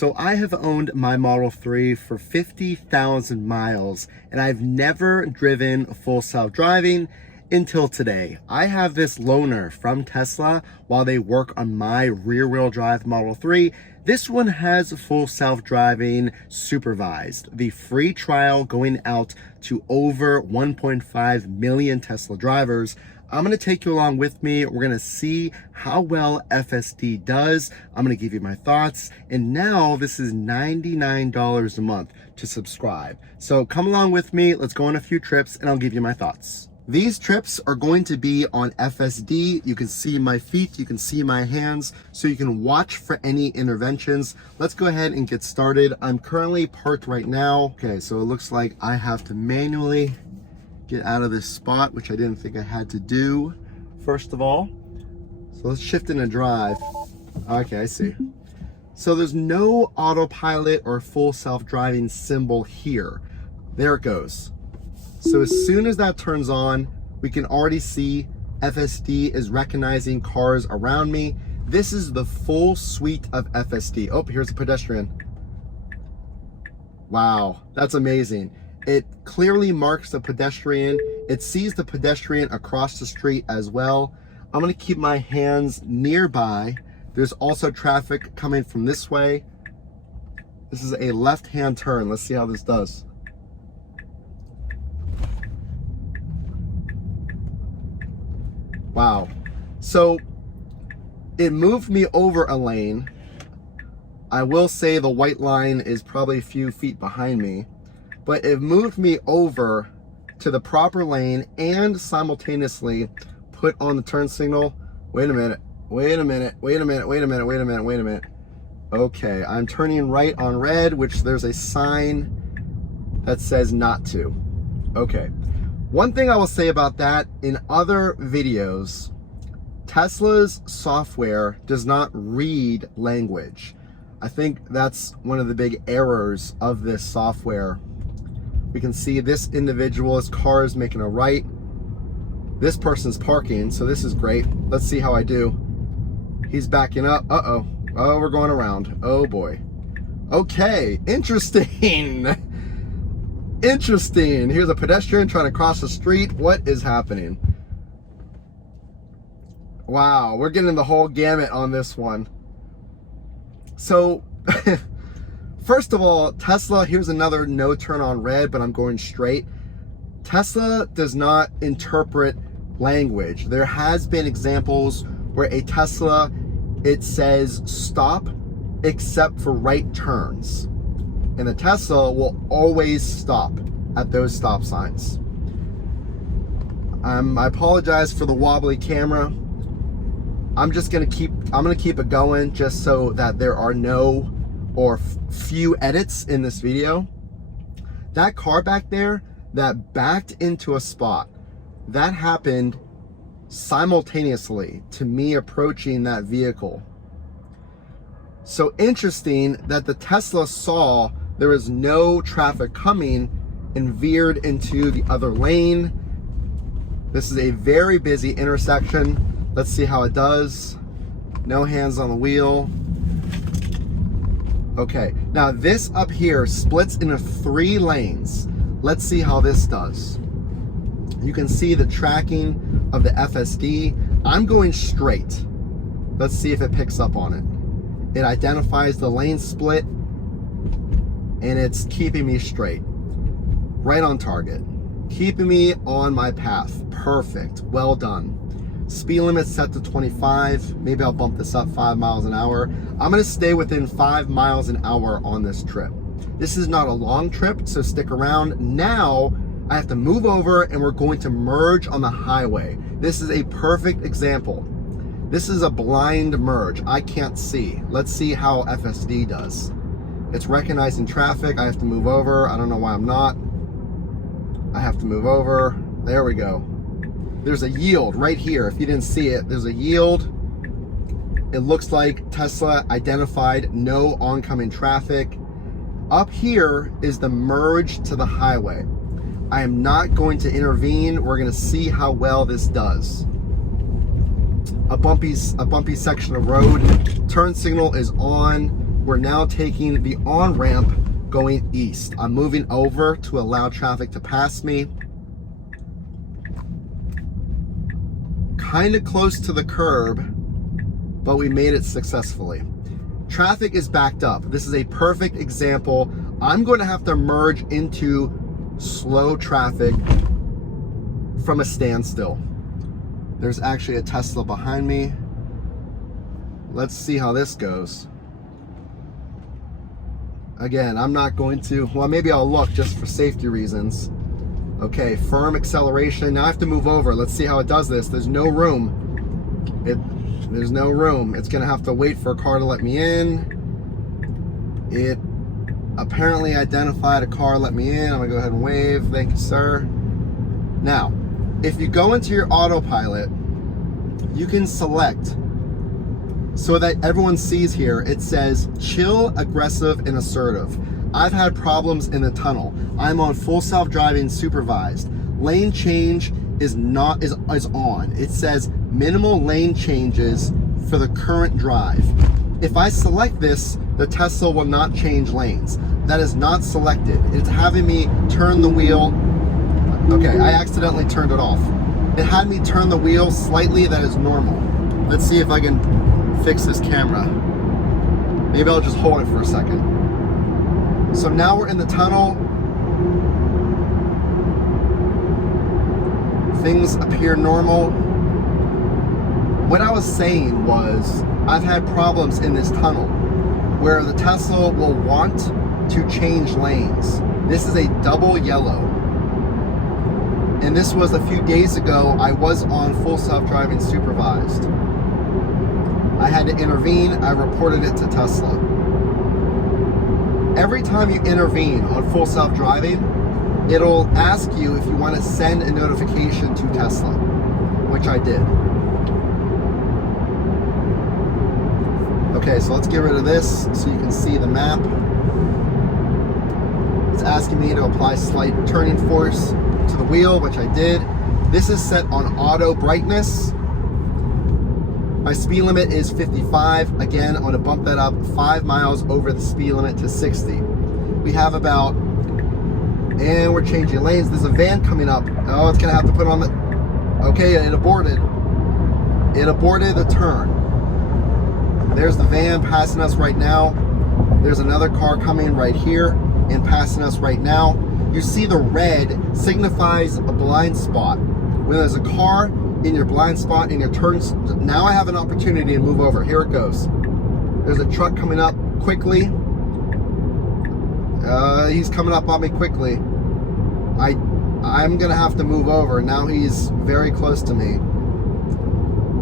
So I have owned my Model 3 for 50,000 miles and I've never driven full self-driving until today. I have this loaner from Tesla while they work on my rear-wheel drive Model 3. This one has full self-driving supervised. The free trial going out to over 1.5 million Tesla drivers. I'm going to take you along with me. We're going to see how well FSD does. I'm going to give you my thoughts. And now this is $99 a month to subscribe. So come along with me. Let's go on a few trips and I'll give you my thoughts. These trips are going to be on FSD. You can see my feet, you can see my hands, so you can watch for any interventions. Let's go ahead and get started. I'm currently parked right now. Okay, so it looks like I have to manually get out of this spot, which I didn't think I had to do, first of all. So let's shift into drive. Okay, I see. So there's no autopilot or full self-driving symbol here. There it goes. So as soon as that turns on, we can already see FSD is recognizing cars around me. This is the full suite of FSD. Oh, here's a pedestrian. Wow, that's amazing. It clearly marks the pedestrian. It sees the pedestrian across the street as well. I'm gonna keep my hands nearby. There's also traffic coming from this way. This is a left-hand turn. Let's see how this does. Wow. So it moved me over a lane. I will say the white line is probably a few feet behind me, but it moved me over to the proper lane and simultaneously put on the turn signal. Wait a minute, wait a minute, wait a minute, wait a minute, wait a minute, wait a minute. Okay, I'm turning right on red, which there's a sign that says not to. Okay. One thing I will say about that, in other videos, Tesla's software does not read language. I think that's one of the big errors of this software. We can see this individual's car is making a right. This person's parking, so this is great. Let's see how I do. He's backing up. Uh-oh. Oh, we're going around. Oh boy. Okay, interesting. Interesting. Here's a pedestrian trying to cross the street. What is happening? Wow, we're getting the whole gamut on this one. So, first of all, Tesla, here's another no turn on red, but I'm going straight. Tesla does not interpret language. There has been examples where a Tesla, it says stop except for right turns. And the Tesla will always stop at those stop signs. I apologize for the wobbly camera. I'm gonna keep it going just so that there are no or few edits in this video. That car back there that backed into a spot, that happened simultaneously to me approaching that vehicle. So interesting that the Tesla saw there was no traffic coming and veered into the other lane. This is a very busy intersection. Let's see how it does. No hands on the wheel. Okay, now this up here splits into 3 lanes. Let's see how this does. You can see the tracking of the FSD. I'm going straight. Let's see if it picks up on it. It identifies the lane split and it's keeping me straight. Right on target. Keeping me on my path. Perfect. Well done. Speed limit set to 25. Maybe I'll bump this up 5 miles an hour. I'm gonna stay within 5 miles an hour on this trip. This is not a long trip, so stick around. Now, I have to move over and we're going to merge on the highway. This is a perfect example. This is a blind merge. I can't see. Let's see how FSD does. It's recognizing traffic. I have to move over. I don't know why I'm not. I have to move over. There we go. There's a yield right here. If you didn't see it, there's a yield. It looks like Tesla identified no oncoming traffic. Up here is the merge to the highway. I am not going to intervene. We're going to see how well this does. A bumpy section of road. Turn signal is on. We're now taking the on-ramp going east. I'm moving over to allow traffic to pass me. Kind of close to the curb, but we made it successfully. Traffic is backed up. This is a perfect example. I'm going to have to merge into slow traffic from a standstill. There's actually a Tesla behind me. Let's see how this goes. Again, I'm not going to, well, maybe I'll look just for safety reasons. Okay, firm acceleration. Now I have to move over. Let's see how it does this. There's no room. There's no room. It's gonna have to wait for a car to let me in. It apparently identified a car, let me in. I'm gonna go ahead and wave. Thank you, sir. Now, if you go into your autopilot, you can select so that everyone sees here, it says chill, aggressive, and assertive. I've had problems in the tunnel. I'm on full self-driving supervised. Lane change is on. It says minimal lane changes for the current drive. If I select this, the Tesla will not change lanes. That is not selected. It's having me turn the wheel. Okay, I accidentally turned it off. It had me turn the wheel slightly. That is normal. Let's see if I can fix this camera. Maybe I'll just hold it for a second. So now we're in the tunnel. Things appear normal. What I was saying was, I've had problems in this tunnel where the Tesla will want to change lanes. This is a double yellow. And this was a few days ago. I was on full self-driving supervised. I had to intervene. I reported it to Tesla. Every time you intervene on full self-driving, it'll ask you if you want to send a notification to Tesla, which I did. Okay, so let's get rid of this so you can see the map. It's asking me to apply slight turning force to the wheel, which I did. This is set on auto brightness. My speed limit is 55. Again, I want to bump that up 5 miles over the speed limit to 60. We have about, and we're changing lanes. There's a van coming up. Oh, it's gonna have to put on the, okay, it aborted. It aborted the turn. There's the van passing us right now. There's another car coming right here and passing us right now. You see the red signifies a blind spot. When there's a car in your blind spot in your turns, now I have an opportunity to move over. Here it goes. There's a truck coming up quickly. He's coming up on me quickly. I'm gonna have to move over. Now he's very close to me.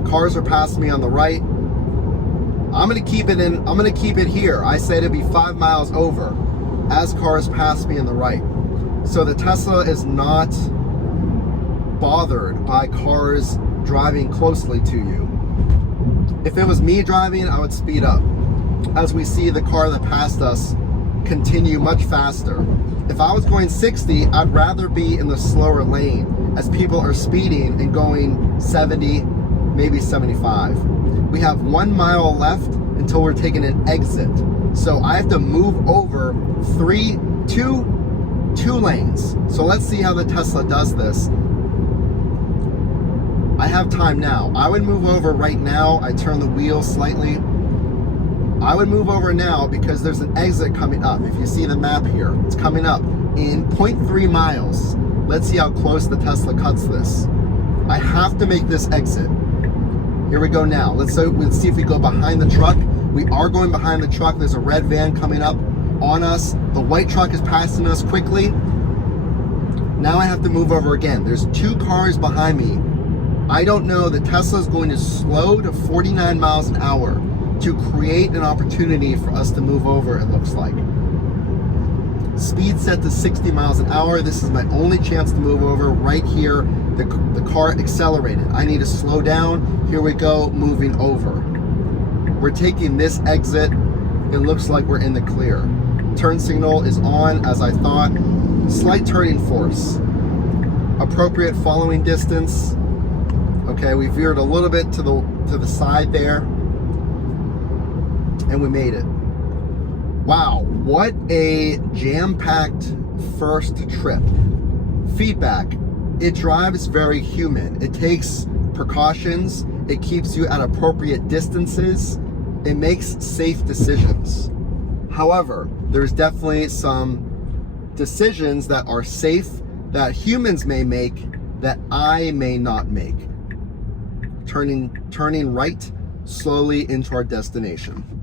Cars are passing me on the right. I'm gonna keep it here. I said it'd be 5 miles over as cars pass me on the right. So the Tesla is not bothered by cars driving closely to you. If it was me driving, I would speed up. As we see the car that passed us continue much faster. If I was going 60, I'd rather be in the slower lane as people are speeding and going 70, maybe 75. We have 1 mile left until we're taking an exit. So I have to move over two lanes. So let's see how the Tesla does this. I have time now. I would move over right now. I turn the wheel slightly. I would move over now because there's an exit coming up. If you see the map here, it's coming up in 0.3 miles. Let's see how close the Tesla cuts this. I have to make this exit. Here we go now. Let's see if we go behind the truck. We are going behind the truck. There's a red van coming up on us. The white truck is passing us quickly. Now I have to move over again. There's 2 cars behind me. I don't know. The Tesla is going to slow to 49 miles an hour to create an opportunity for us to move over, it looks like. Speed set to 60 miles an hour. This is my only chance to move over right here. The car accelerated. I need to slow down. Here we go, moving over. We're taking this exit. It looks like we're in the clear. Turn signal is on as I thought. Slight turning force. Appropriate following distance. Okay, we veered a little bit to the side there. And we made it. Wow, what a jam-packed first trip. Feedback: it drives very human. It takes precautions. It keeps you at appropriate distances. It makes safe decisions. However, there's definitely some decisions that are safe that humans may make that I may not make. Turning right slowly into our destination.